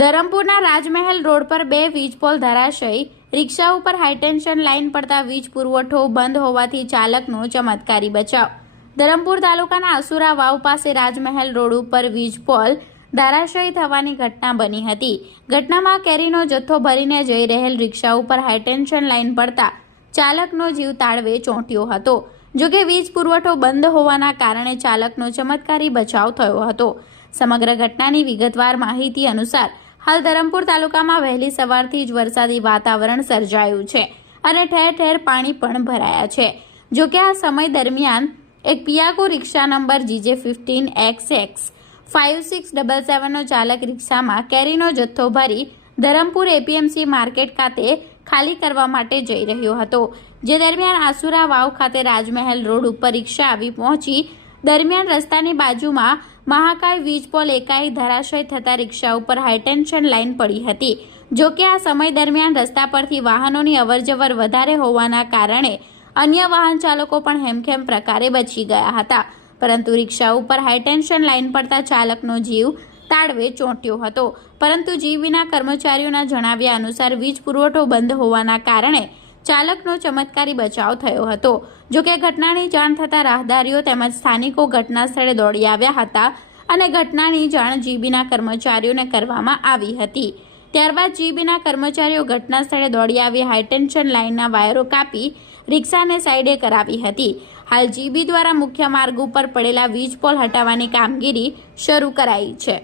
ધરમપુરના રાજમહેલ road પર બે વીજ પોલ ધરાશયી. રિક્ષા ઉપર હાઈટેન્શન લાઇન પડતા વીજ પુરવઠો બંધ હોવાથી ચાલકનો ચમત્કારી બચાવ. ધરમપુર તાલુકાના આસુરા વાવ પાસે રાજમહેલ રોડ ઉપર વીજ પોલ ધરાશયી થવાની ઘટના બની હતી. ઘટનામાં કેરીનો જથ્થો ભરીને જઈ રહેલ રિક્ષા ઉપર હાઈટેન્શન લાઇન પડતા ચાલકનો જીવ તાળવે ચોંટ્યો હતો. જોકે વીજ પુરવઠો બંધ હોવાના કારણે ચાલકનો ચમત્કારી બચાવ થયો હતો. સમગ્ર ઘટનાની વિગતવાર માહિતી અનુસાર હાલ ધરમપુર તાલુકામાં વહેલી સવારથી જ વરસાદી વાતાવરણ સર્જાયું છે અને ઠેર ઠેર પાણી પણ ભરાયા છે. જોકે આ સમય દરમિયાન એક Piaggio rickshaw number GJ fifteen X X five six double સેવનનો ચાલક રિક્ષામાં કેરીનો જથ્થો ભરી ધરમપુર એપીએમસી માર્કેટ ખાતે ખાલી કરવા માટે જઈ રહ્યો હતો. જે દરમિયાન આસુરા વાવ ખાતે રાજમહેલ રોડ ઉપર રિક્ષા આવી પહોંચી દરમિયાન રસ્તાની બાજુમાં મહાકાય વીજપોલ એકાએક ધરાશય થતા રિક્ષા ઉપર હાઈટેન્શન લાઇન પડી હતી. જો કે આ સમય દરમિયાન રસ્તા પરથી વાહનોની અવરજવર વધારે હોવાના કારણે અન્ય વાહન ચાલકો પણ હેમખેમ પ્રકારે બચી ગયા હતા. પરંતુ રિક્ષા ઉપર હાઈટેન્શન લાઇન પડતા ચાલકનો જીવ તાળવે ચોંટ્યો હતો. પરંતુ જીવ વિના કર્મચારીઓના જણાવ્યા અનુસાર વીજ પુરવઠો બંધ હોવાના કારણે ચાલકનો ચમત્કારી બચાવ થયો હતો. જોકે ઘટનાની જાણ થતાં રાહદારીઓ તેમજ સ્થાનિકો ઘટના સ્થળે દોડી આવ્યા હતા અને ઘટનાની જાણ જીબીના કર્મચારીઓને કરવામાં આવી હતી. ત્યારબાદ જીબીના કર્મચારીઓ ઘટના સ્થળે દોડી આવી હાઈટેન્શન લાઇનના વાયરો કાપી રિક્ષાને સાઈડે કરાવી હતી. હાલ જીબી દ્વારા મુખ્ય માર્ગ ઉપર પડેલા વીજ પોલ હટાવવાની કામગીરી શરૂ કરાઈ છે.